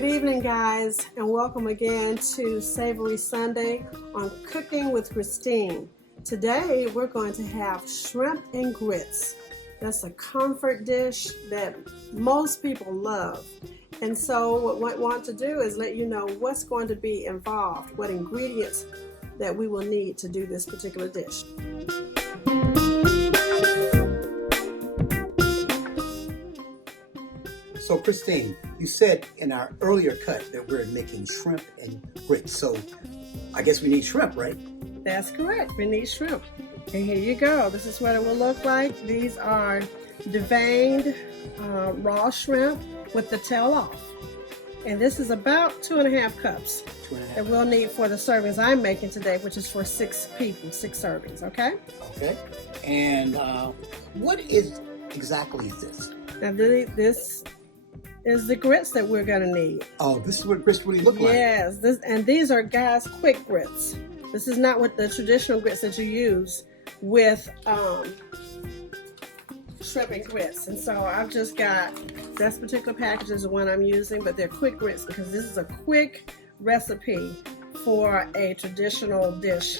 Good evening, guys, and welcome again to Savory Sunday on Cooking with Christine. Today, we're going to have shrimp and grits. That's a comfort dish that most people love. And so what we want to do is let you know what's going to be involved, what ingredients that we will need to do this particular dish. So Christine, you said in our earlier cut that we're making shrimp and grits. So I guess we need shrimp, right? That's correct. We need shrimp. And here you go. This is what it will look like. These are deveined raw shrimp with the tail off. And this is about 2.5 cups that we'll need for the servings I'm making today, which is for 6 people, 6 servings, okay? Okay. And what is exactly this? Now this is the grits that we're going to need. Oh, this is what grits really look like. Yes, and these are, guys, quick grits. This is not what the traditional grits that you use with shrimp and grits. And so I've just got, this particular package is the one I'm using, but they're quick grits because this is a quick recipe for a traditional dish.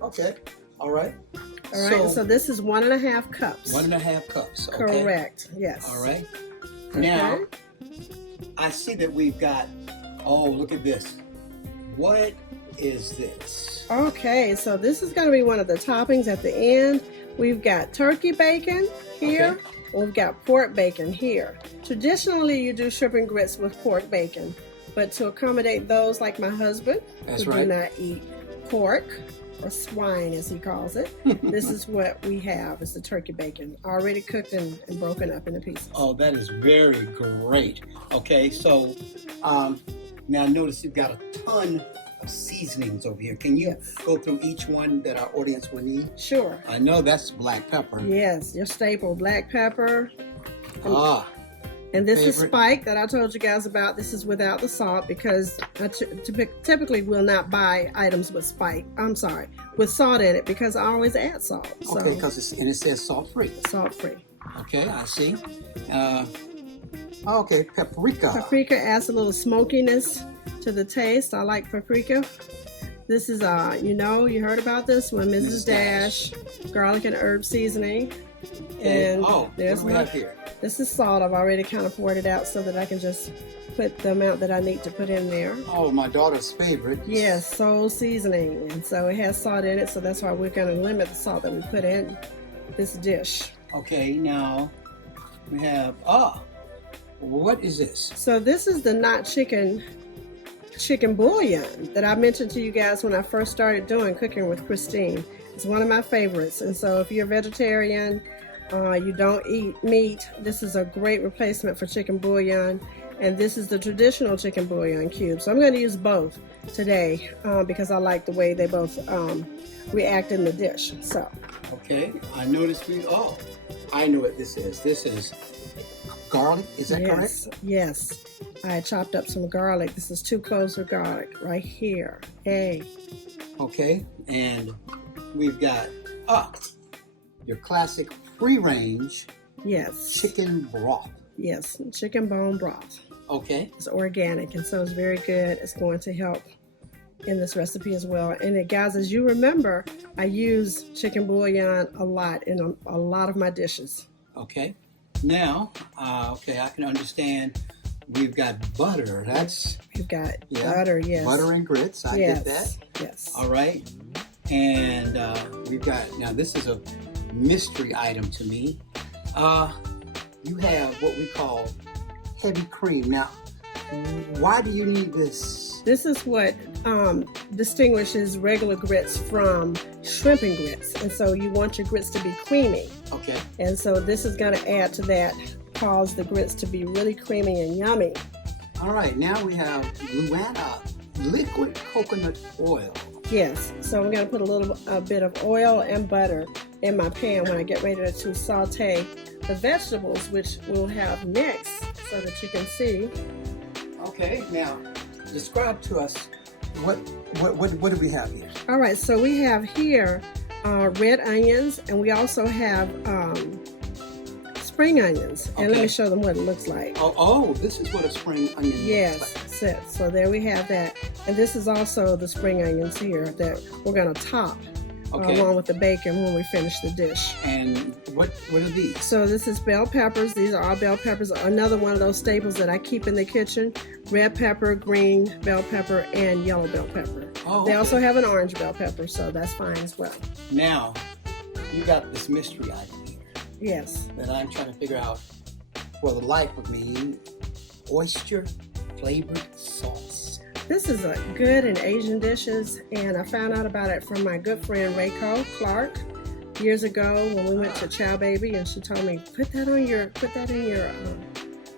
Okay, all right. All right, so this is 1.5 cups. 1.5 cups, okay. Correct, yes. All right. Okay. Now, I see that we've got, oh, look at this. What is this? Okay, so this is going to be one of the toppings at the end. We've got turkey bacon here. Okay. We've got pork bacon here. Traditionally, you do shrimp and grits with pork bacon, but to accommodate those like my husband who do not eat pork, or swine as he calls it, this is what we have. It's the turkey bacon, already cooked and broken up into pieces. Oh, that is very great. Okay, so now notice you've got a ton of seasonings over here. Can you go through each one that our audience will need? Sure. I know that's black pepper. Yes, your staple black pepper. And this favorite. is spike that I told you guys about. This is without the salt because I typically will not buy items with with salt in it because I always add salt. Okay, because it says salt-free. Salt-free. Okay, I see. Okay, paprika. Paprika adds a little smokiness to the taste. I like paprika. This is, you heard about this one, Mrs. Dash garlic and herb seasoning. And there's what we have here. This is salt. I've already kind of poured it out so that I can just put the amount that I need to put in there. Oh, my daughter's favorite. Yes, soul seasoning. And so it has salt in it, so that's why we're going to limit the salt that we put in this dish. Okay, now we have, what is this? So this is the not chicken bouillon that I mentioned to you guys when I first started doing Cooking with Christine. It's one of my favorites. And so if you're a vegetarian, you don't eat meat, this is a great replacement for chicken bouillon. And this is the traditional chicken bouillon cube. So I'm going to use both today because I like the way they both react in the dish. So. Okay, I noticed I know what this is. This is garlic, is that correct? Yes. I chopped up some garlic. This is 2 cloves of garlic right here. Hey. Okay, and we've got your classic free-range chicken broth. Yes, chicken bone broth. Okay. It's organic, and so it's very good. It's going to help in this recipe as well. And guys, as you remember, I use chicken bouillon a lot in a lot of my dishes. Okay. Now, I can understand. We've got butter. We've got butter, yes. Butter and grits. I get that. Yes. All right. And we've got, now this is a mystery item to me. You have what we call heavy cream. Now, why do you need this? This is what distinguishes regular grits from shrimp and grits. And so you want your grits to be creamy. Okay. And so this is going to add to that, cause the grits to be really creamy and yummy. All right, now we have Luana liquid coconut oil. Yes, so I'm going to put a bit of oil and butter in my pan when I get ready to saute the vegetables, which we'll have next, so that you can see. Okay, now describe to us what do we have here? All right, so we have here red onions, and we also have spring onions. And let Okay. me show them what it looks like. Oh, this is what a spring onion Yes, looks like. so there we have that. And this is also the spring onions here that we're going to top Okay. along with the bacon when we finish the dish. And what are these? So this is bell peppers. These are all bell peppers. Another one of those staples that I keep in the kitchen. Red pepper, green bell pepper, and yellow bell pepper. Oh, They okay. also have an orange bell pepper, so that's fine as well. Now, you got this mystery item here Yes. that I'm trying to figure out for the life of me. Oyster flavored sauce. This is a good in Asian dishes, and I found out about it from my good friend Reiko Clark years ago when we went to Chow Baby, and she told me put that in your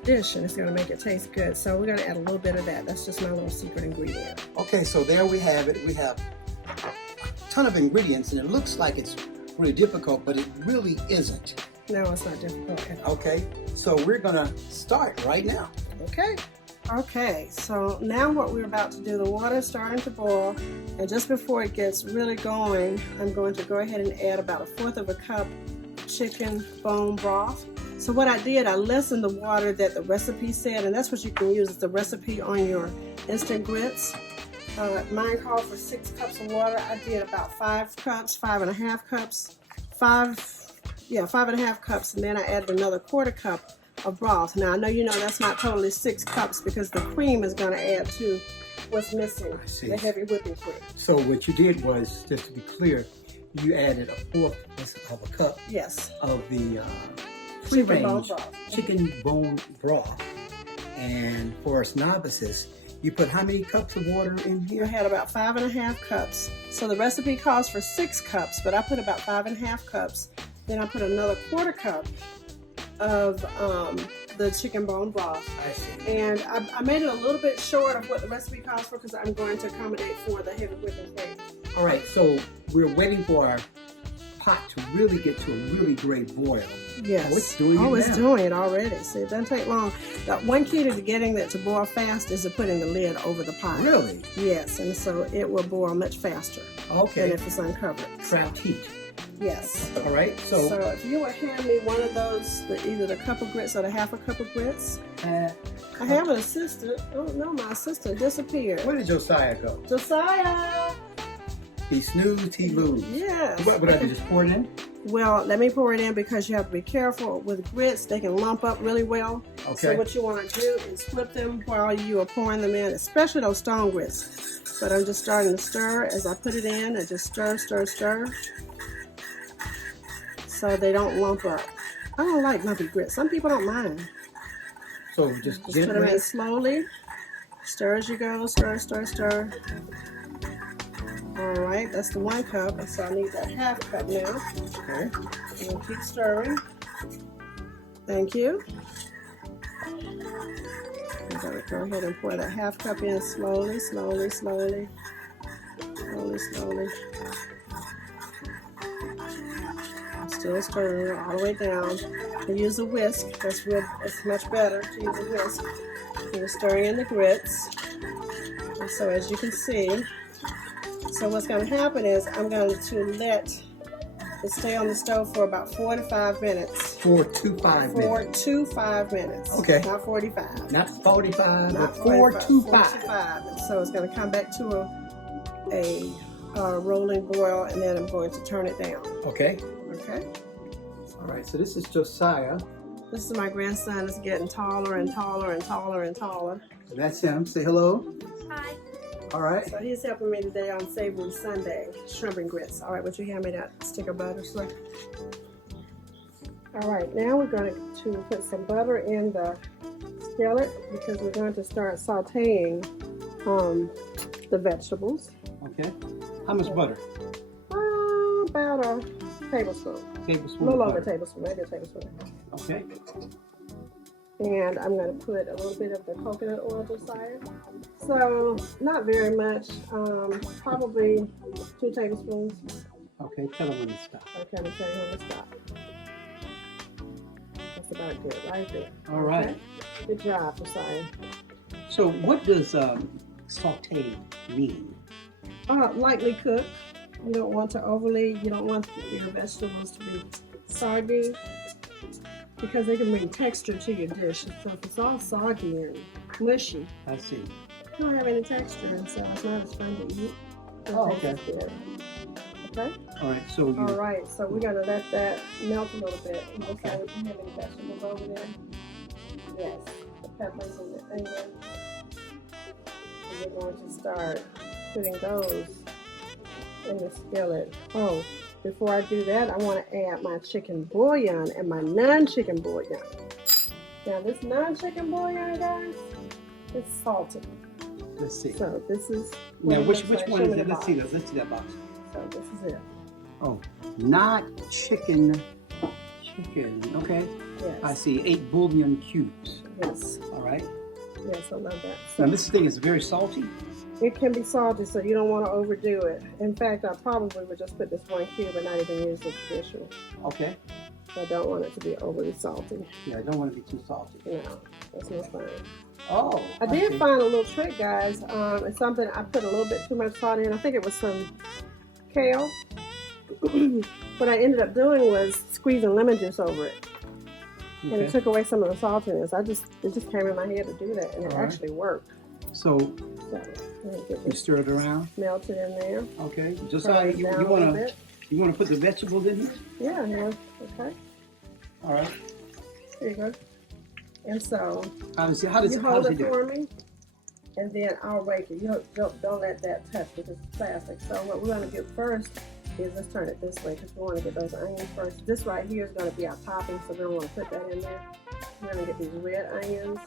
dish, and it's gonna make it taste good. So we're gonna add a little bit of that. That's just my little secret ingredient. Okay, so there we have it. We have a ton of ingredients, and it looks like it's really difficult, but it really isn't. No, it's not difficult at all. Okay, so we're gonna start right now. Okay. Okay, so now what we're about to do, the water is starting to boil, and just before it gets really going, I'm going to go ahead and add about 1/4 of a cup chicken bone broth. So what I did, I lessened the water that the recipe said, and that's what you can use as the recipe on your instant grits. Mine called for 6 cups of water. I did about 5 cups, 5.5 cups, 5.5 cups, and then I added another 1/4 cup of broth. Now I know you know that's not totally 6 cups because the cream is going to add to what's missing, I see. the heavy whipping cream. So what you did was, just to be clear, you added 1/4 of a cup Yes. of the Chicken bone free-range broth. chicken bone broth. And for us novices, you put how many cups of water in I here? had about 5.5 cups. So the recipe calls for 6 cups, but I put about 5.5 cups. Then I put another 1/4 cup of the chicken bone broth. I see. And I made it a little bit short of what the recipe calls for because I'm going to accommodate for the heavy whipping cream. All right, so we're waiting for our pot to really get to a really great boil. Yes. Oh, it's doing it it's now. doing it already. See, it doesn't take long. The one key to getting that to boil fast is to putting the lid over the pot. Really? Yes, and so it will boil much faster than Okay. if it's uncovered. Trapped heat. Yes. All right, So if you would hand me one of those, either the cup of grits or the 1/2 cup of grits. I have an assistant. Oh no, my assistant disappeared. where did Josiah go? Josiah! He snoozed, he lose. Yes. What I do, just pour it in? Well, let me pour it in because you have to be careful with grits. They can lump up really well. Okay. So what you want to do is flip them while you are pouring them in, especially those stone grits. But I'm just starting to stir as I put it in, and just stir, stir, stir, so they don't lump up. I don't like lumpy grits. Some people don't mind. So just Just put them in slowly. Stir as you go. Stir, stir, stir. All right, that's the 1 cup. And so I need that 1/2 cup now. Okay. And we'll keep stirring. Thank you. I'm going to go ahead and pour that 1/2 cup in slowly, slowly, slowly. Slowly, slowly. Still stirring all the way down. I use a whisk. It's much better to use a whisk. You're stirring in the grits. And so as you can see, so what's going to happen is I'm going to let it stay on the stove for about 4 to 5 minutes. 4 to 5 minutes. 4 to 5 minutes. Okay. Not 45. Not 45, Not but 4 45, to 4 to 5. 5. And so it's going to come back to a rolling boil, and then I'm going to turn it down. Okay. Okay. All right, so this is Josiah. This is my grandson. It's getting taller and taller and taller and taller. So that's him. Say hello. Hi. All right. So he's helping me today on Savory Sunday, shrimp and grits. All right, would you hand me that stick of butter, sir? All right, now we're going to put some butter in the skillet because we're going to start sauteing the vegetables. Okay. How much butter? About a tablespoon. Tablespoon. A little of over a butter. tablespoon, maybe a tablespoon. Okay. And I'm going to put a little bit of the coconut oil, Josiah. So, not very much, probably 2 tablespoons. Okay, tell him when to stop. Okay, I'm going to tell you when to stop. That's about good right there. All right. Okay? Good job, Josiah. So what does saute mean? Lightly cooked. You don't want to you don't want your vegetables to be soggy. because they can bring texture to your dish. So if it's all soggy and mushy, I see. you don't have any texture, and so it's not as fun to eat. Oh, okay. Okay? All right, so you... All right, so we're going to let that melt a little bit. And we'll say, do you have any vegetables over there? Yes, the peppers and the onions. And we're going to start putting those in the skillet. Oh, before I do that, I want to add my chicken bouillon and my non-chicken bouillon. Now, this non-chicken bouillon, guys, is salty. Let's see. So this is... Now, which one is it? Let's see that box. So this is it. Oh, not chicken. Okay. Yes. I see 8 bouillon cubes. Yes. All right. Yes, I love that. Now this thing is very salty. It can be salty, so you don't want to overdo it. In fact, I probably would just put this 1 cube and not even use the traditional. Okay. I don't want it to be overly salty. Yeah, I don't want to be too salty. No, that's no fun. Oh. I did find a little trick, guys. It's something I put a little bit too much salt in. I think it was some kale. What I ended up doing was squeezing lemon juice over it. Okay. And it took away some of the saltiness. It just came in my head to do that, and it actually worked. So you stir it around. Melted in there. Okay. Just how you want to put the vegetables in here? Yeah. Okay. All right. There you go. And so how does you hold it it for me, and then I'll rake it. You don't let that touch because it's plastic. So what we're going to do first is let's turn it this way because we want to get those onions first. This right here is going to be our topping, so we don't want to put that in there. We're going to get these red onions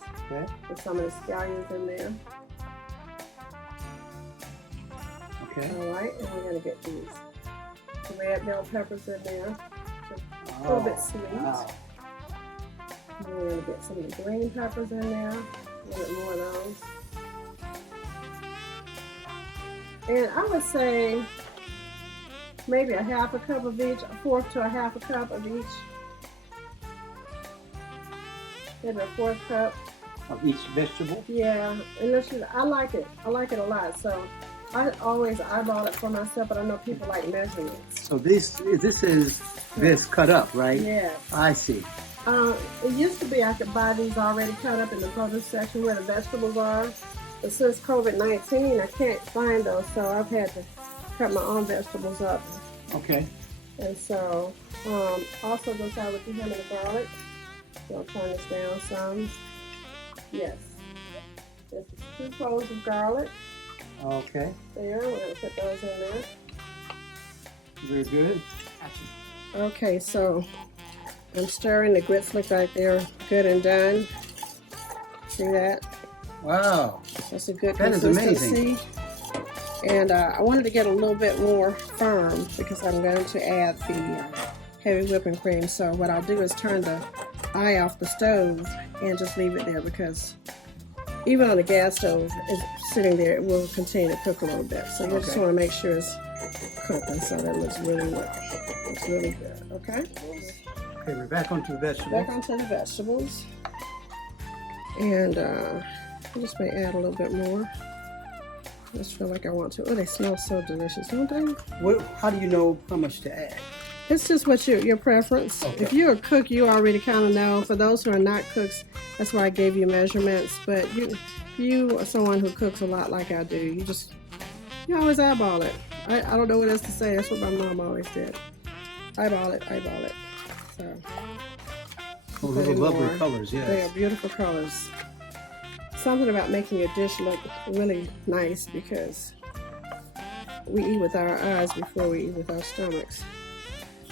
with some of the scallions in there. Okay. All right, and we're going to get these red bell peppers in there. Just a little bit sweet. Wow. And we're going to get some of the green peppers in there. A little bit more of those. And I would say maybe a half a cup of each, a fourth to a half a cup of each. Maybe a fourth cup of each vegetable. Yeah, and I like it. I like it a lot. So I always eyeball it for myself, but I know people like measurements. So this is this cut up, right? Yeah. I see. It used to be I could buy these already cut up in the produce section where the vegetables are. But since COVID-19, I can't find those, so I've had to cut my own vegetables up. Okay. And so, also goes out with the ham and the garlic. So I'll turn this down some. Yes. This is 2 cloves of garlic. Okay. There, we're going to put those in there. Very good. Okay, so I'm stirring. The grits look like they're good and done. See that? Wow. That's a good consistency. That is amazing. And I wanted to get a little bit more firm because I'm going to add the heavy whipping cream. So what I'll do is turn the eye off the stove and just leave it there because even on the gas stove, it's sitting there, it will continue to cook a little bit. So you just want to make sure it's cooking. So that looks really good. Okay? Okay, we're back onto the vegetables. Back onto the vegetables. And I just may add a little bit more. I just feel like I want to. Oh, they smell so delicious, don't they? How do you know how much to add? It's just what your preference. Okay. If you're a cook, you already kind of know. For those who are not cooks, that's why I gave you measurements. But you are someone who cooks a lot like I do. You always eyeball it. I don't know what else to say. That's what my mom always did. Eyeball it. So. Those are lovely colors, yes. They are beautiful colors. Something about making your dish look really nice because we eat with our eyes before we eat with our stomachs.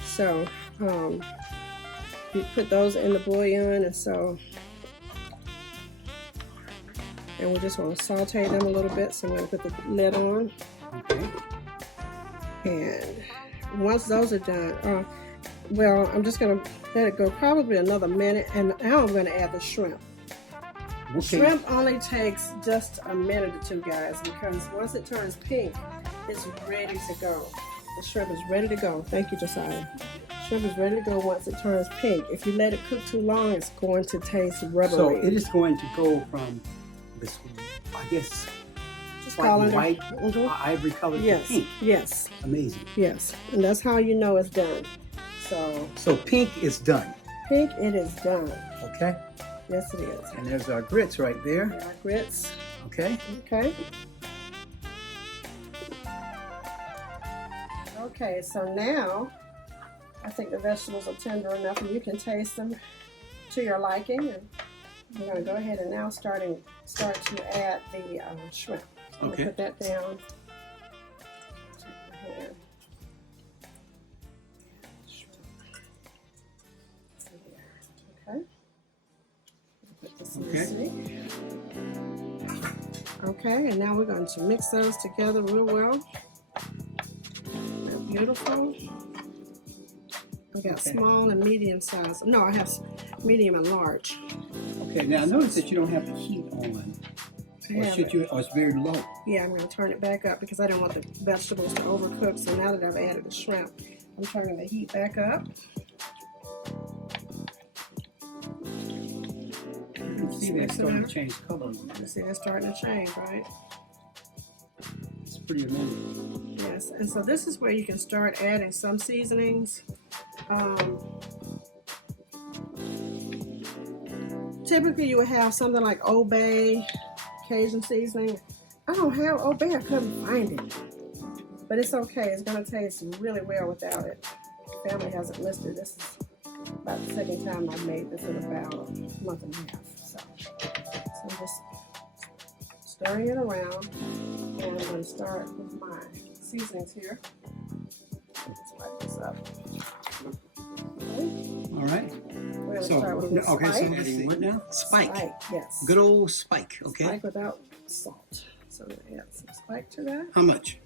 So you put those in the bouillon, and we just want to saute them a little bit. So I'm going to put the lid on. Okay. And once those are done, well, I'm just going to let it go probably another minute, and now I'm going to add the shrimp. Okay. Shrimp only takes just a minute or 2, guys, because once it turns pink, it's ready to go. The shrimp is ready to go. Thank you, Josiah. Shrimp is ready to go once it turns pink. If you let it cook too long, it's going to taste rubbery. So it is going to go from this, I guess, just white, ivory color to pink. Yes. Amazing. Yes. And that's how you know it's done. So pink is done. pink, it is done. Okay. Yes, it is. And there's our grits right there. There are grits. Okay. Okay. Okay, so now I think the vegetables are tender enough and you can taste them to your liking. And I'm going to go ahead and now start to add the shrimp. I'm going to put that down. Okay. Put this in the sink. Okay, and now we're going to mix those together real well. They're beautiful. I got small and medium size. No, I have medium and large. Okay, now notice that you don't have the heat on. Or it's very low. Yeah, I'm going to turn it back up because I don't want the vegetables to overcook. So now that I've added the shrimp, I'm turning the heat back up. You can see they're starting to change color. You see they're starting to change, right? It's pretty amazing. Yes, and so this is where you can start adding some seasonings. Typically you would have something like Old Bay, Cajun seasoning. I don't have Old Bay, I couldn't find it. But it's okay, it's going to taste really well without it. Family has it listed. This is about the second time I've made this in about a month and a half. So I'm just stirring it around, and I'm going to start with my seasonings here. Let's wipe this up. All right. We're going to start with a okay, spike. so adding what now? Spike. Spike, yes. Good old spike, okay. Spike without salt. So I'm going to add some spike to that. How much?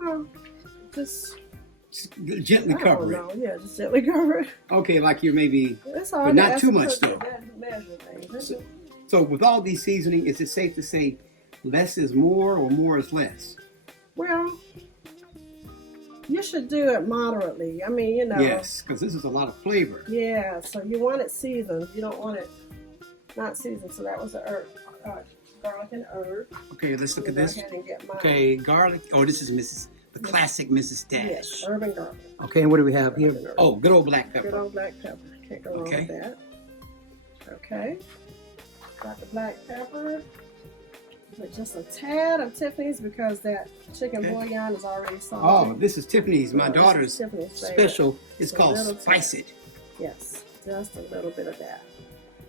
Oh, just gently cover it. I don't know. Yeah, just gently cover it. Okay, like you're maybe, That's all. but not too much though. Measure things. So with all these seasoning, is it safe to say less is more or more is less? Well, you should do it moderately. I mean, you know. Yes, because this is a lot of flavor. Yeah, so you want it seasoned. You don't want it not seasoned. So that was the herb, garlic and herb. Okay, let's look at this. Go ahead and get mine. Okay, garlic. Oh, this is the classic Mrs. Dash. Yes, herb and garlic. Okay, and what do we have here? Oh, good old black pepper. Good old black pepper. Can't go wrong with that. Okay. Got the black pepper. Put just a tad of Tiffany's because that chicken bouillon is already salty. Oh, this is Tiffany's, my daughter's special. It's called Spice It. Yes, just a little bit of that.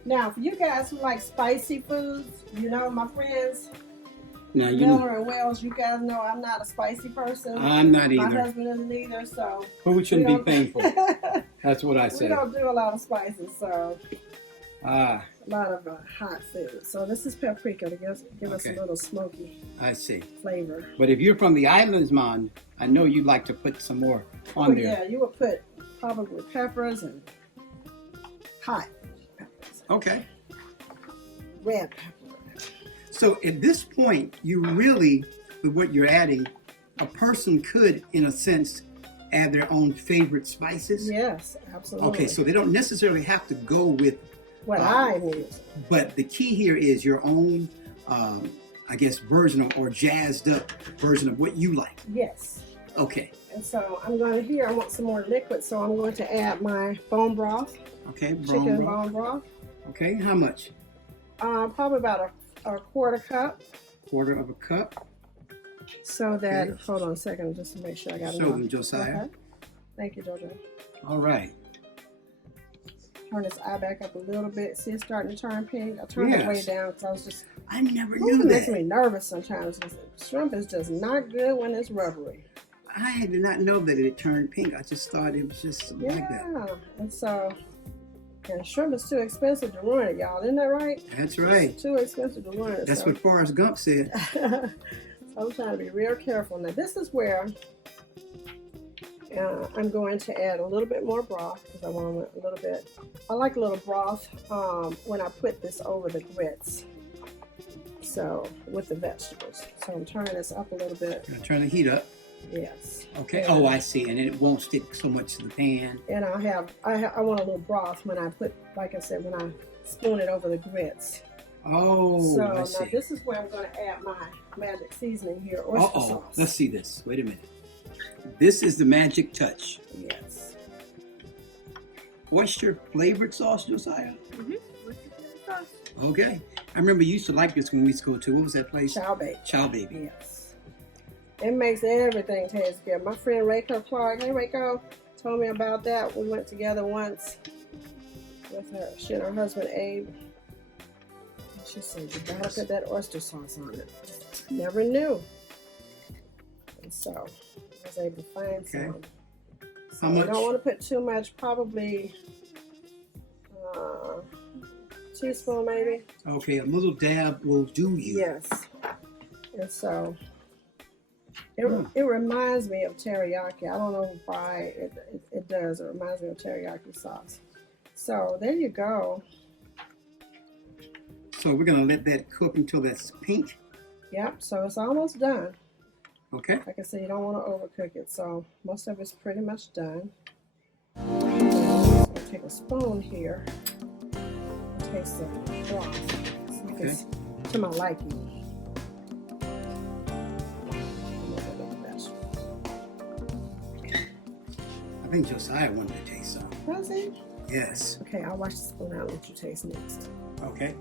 Now, for you guys who like spicy foods, you know, my friends, now, Miller and Wells, you guys know I'm not a spicy person. I'm not either. My husband isn't either, so. But we shouldn't be painful. That's what I say. We don't do a lot of spices, so. A lot of hot food. So this is paprika to give us a little smoky flavor. But if you're from the islands, man, I know you'd like to put some more on there. Yeah, you would put probably peppers and hot peppers. Okay. Red pepper. So at this point, you really, with what you're adding, a person could, in a sense, add their own favorite spices. Yes, absolutely. Okay, so they don't necessarily have to go with what I use. But the key here is your own, I guess, version of, or jazzed up version of what you like. Yes. Okay. And so I'm going to I want some more liquid, so I'm going to add my bone broth. Okay, chicken bone broth. Okay, how much? Probably about a quarter cup. Quarter of a cup. So that, hold on a second, just to make sure I got enough. Show them, Josiah. Okay. Thank you, Jojo. All right. Turn this eye back up a little bit. See, it's starting to turn pink. I turned it way down because I was just. I never knew that. It makes me nervous sometimes. Shrimp is just not good when it's rubbery. I did not know that it turned pink. I just thought it was just like that. Yeah, and so, and shrimp is too expensive to ruin it, y'all. Isn't that right? That's right. It's too expensive to ruin it. That's what Forrest Gump said. So I'm trying to be real careful. Now, this is where I'm going to add a little bit more broth because I want a little bit. I like a little broth when I put this over the grits. So with the vegetables. So I'm turning this up a little bit. You're gonna turn the heat up. Yes. Okay. Oh, I see. And it won't stick so much to the pan. And I want a little broth when I put, like I said, when I spoon it over the grits. Oh, so I see. Now this is where I'm going to add my magic seasoning here, oyster sauce. Let's see this. Wait a minute. This is the magic touch. Yes. oyster flavored sauce, Josiah? Mm-hmm. Sauce. Okay. I remember you used to like this when we used to go to, what was that place? Chow Baby. Chow Baby. Yes. It makes everything taste good. My friend Rayco Clark, hey Rayco, told me about that. We went together once with her. She and her husband Abe. And she said, you gotta put that oyster sauce on it. Never knew. And so I was able to find some. So How much? you don't want to put too much, probably teaspoon maybe. Okay, a little dab will do you. Yes. And so it reminds me of teriyaki. I don't know why it does. It reminds me of teriyaki sauce. So there you go. So we're gonna let that cook until that's pink. Yep. So it's almost done. Okay. Like I said, you don't want to overcook it. So most of it's pretty much done. So I'll take a spoon here. Taste the broth. See if it's to my liking. I think Josiah wanted to taste some. Does it? Yes. Okay, I'll wash the spoon out and let you taste next. Okay.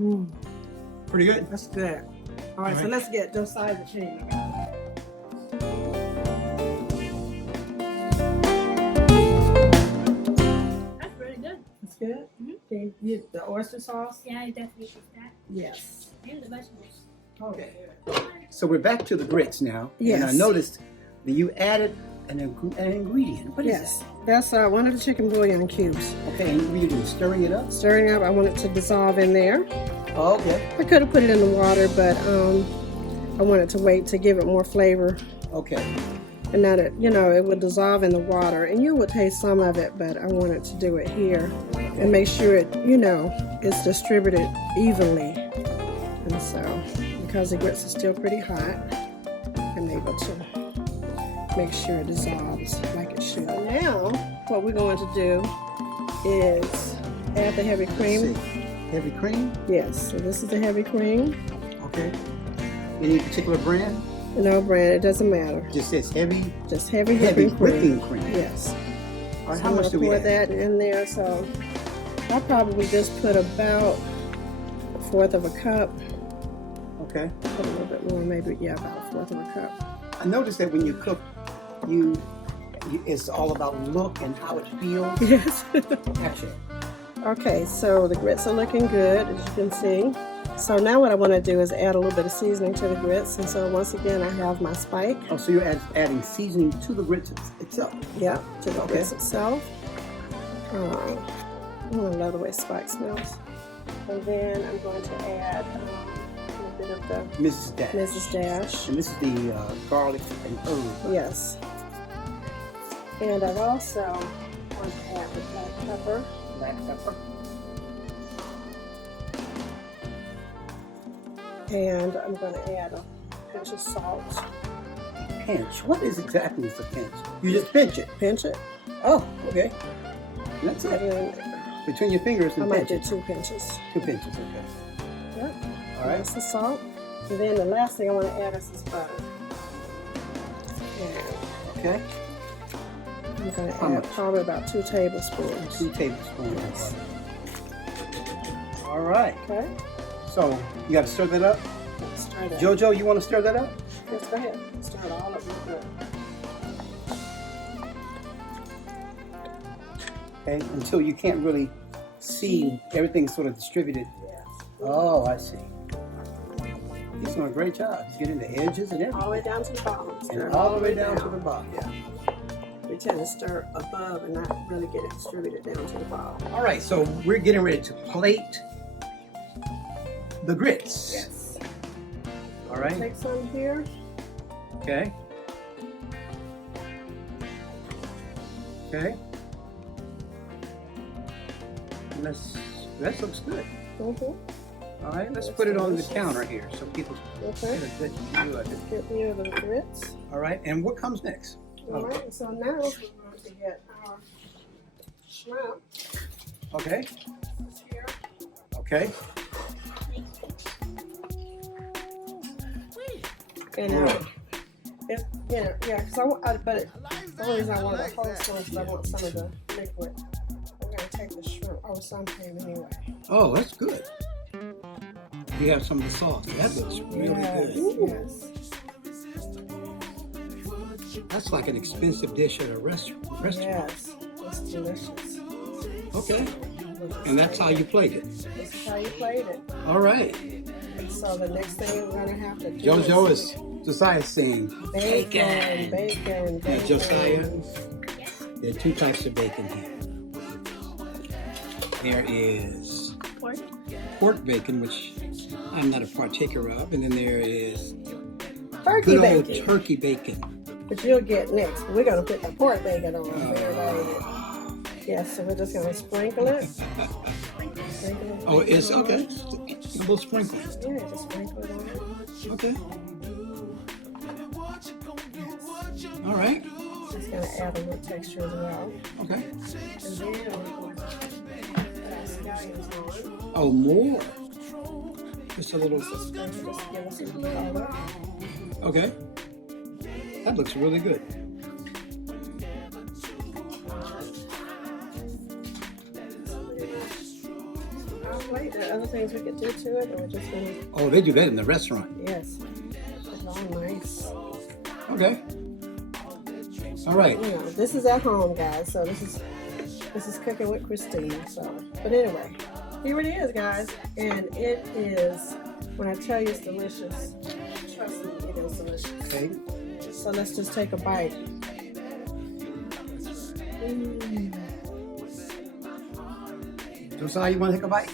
Mm, Pretty good. that's good. All right, so let's get Josiah the chain. That's really good. That's good? Mm-hmm. The oyster sauce? Yeah, I definitely taste that. Yes. And the vegetables. Okay. So we're back to the grits now. Yes. And I noticed that you added an ingredient. What is Yes. That's one of the chicken bouillon cubes. that? Okay, and what are you doing? Stirring it up? Stirring up, I want it to dissolve in there. Oh, okay. I could have put it in the water, but I wanted to wait to give it more flavor. Okay. And that it would dissolve in the water. And you would taste some of it, but I wanted to do it here. And make sure it, it's distributed evenly. And so, because the grits are still pretty hot, I'm able to make sure it dissolves like it should. So now, what we're going to do is add the heavy cream. Heavy cream? Yes, so this is the heavy cream. Okay. Any particular brand? No brand, it doesn't matter. Just says heavy. Just heavy Whipping cream. cream. Yes. All right, So how I'm much do gonna we pour add? that in there. So I'll probably just put about 1/4 of a cup. Okay. Put a little bit more, maybe, yeah, about 1/4 of a cup. I noticed that when you cook, it's all about look and how it feels. Yes. Actually. Okay, so the grits are looking good, as you can see. So now what I want to do is add a little bit of seasoning to the grits. And so once again, I have my spike. Oh, so you're adding seasoning to the grits itself? Yeah, to the grits itself. I love the way spike smells. And then I'm going to add a little bit of the Mrs. Dash. Mrs. Dash. And this is the garlic and herb. Yes. And I've also want to add the black pepper. Black pepper. And I'm going to add a pinch of salt. Pinch. What is exactly the pinch? You just pinch it. Pinch it. Oh, okay. That's And it. then Between your fingers I and might pinch do it. 2 pinches. 2 pinches, okay. Yep. All right. That's the salt. And then the last thing I want to add is this butter. And Okay. I'm going to How add much? probably about 2 tablespoons. 2 tablespoons Yes. of butter. All right. Okay. So you got to stir that up. Stir that. Jojo, you want to stir that up? Yes, go ahead. Stir it all up real good. Okay. Until you can't really see everything sort of distributed. Yes. Oh, I see. He's doing a great job. He's getting the edges and everything. All the way down to the bottom. Stir And it all the way down to the bottom. Yeah. We tend to stir above and not really get it distributed down to the bottom. All right, so we're getting ready to plate the grits. Yes. All right. Take some here. Okay. Okay. That looks good. Mm-hmm. All right, let's put it on the counter here so people Okay. get a good view of it. Get near the grits. All right, and what comes next? All right, so now we're going to get our shrimp Okay. here. Okay. And If, yeah, because but the only reason I want the whole one is I want some of the liquid. I'm going to take the shrimp. Oh, some came anyway. Oh, that's good. You have some of the sauce. That looks really good. Yes. That's like an expensive dish at a restaurant. Yes. It's delicious. Okay. And that's how you plate it. This is how you played it. All right. And so the next thing we're going to have to do JoJo is Josiah's saying bacon. Yeah, Josiah, there are 2 types of bacon here. There is pork bacon, which I'm not a partaker of, and then there is Turkey good old bacon. turkey bacon. Which you'll get next. We're going to put the pork bacon on for everybody. Yes, so we're just going to sprinkle it. Oh, it's okay. A little sprinkle. Yeah, just sprinkle it on. Okay. All right. Just going to add a little texture as well. Okay. And then we're going to put our scallions on. Oh, more. Just a little. Just sprinkle, just give us some color. Okay. That looks really good. There are other things we could do to it, or we're just going to, Oh, they do that in the restaurant. yes, it's all nice. Okay. All right. You know, this is at home, guys, so this is cooking with Christine. So, but anyway, here it is, guys, and it is. When I tell you it's delicious, trust me, it is delicious. Okay. So let's just take a bite. Josiah, you want to take a bite?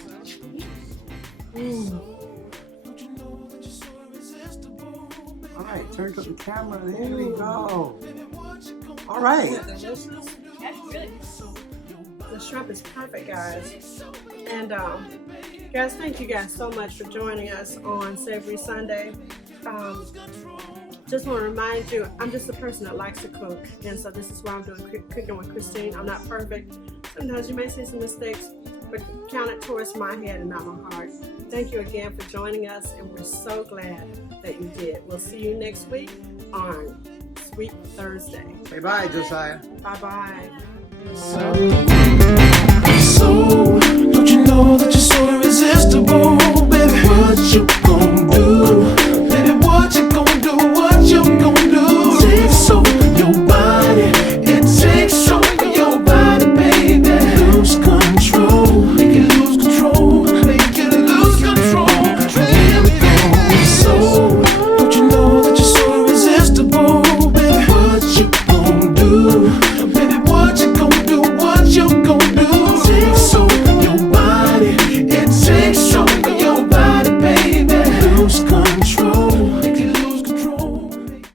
All right, turn to the camera. There we go. All right. Delicious. That's really good. The shrimp is perfect, guys. And guys, thank you guys so much for joining us on Savory Sunday. Just want to remind you, I'm just a person that likes to cook, and so this is why I'm doing cooking with Christine. I'm not perfect. Sometimes you may see some mistakes, but count it towards my head and not my heart. Thank you again for joining us, and we're so glad that you did. We'll see you next week on Sweet Thursday. Say bye, Josiah. Bye-bye. So, don't you know that you're so irresistible, baby? What you gonna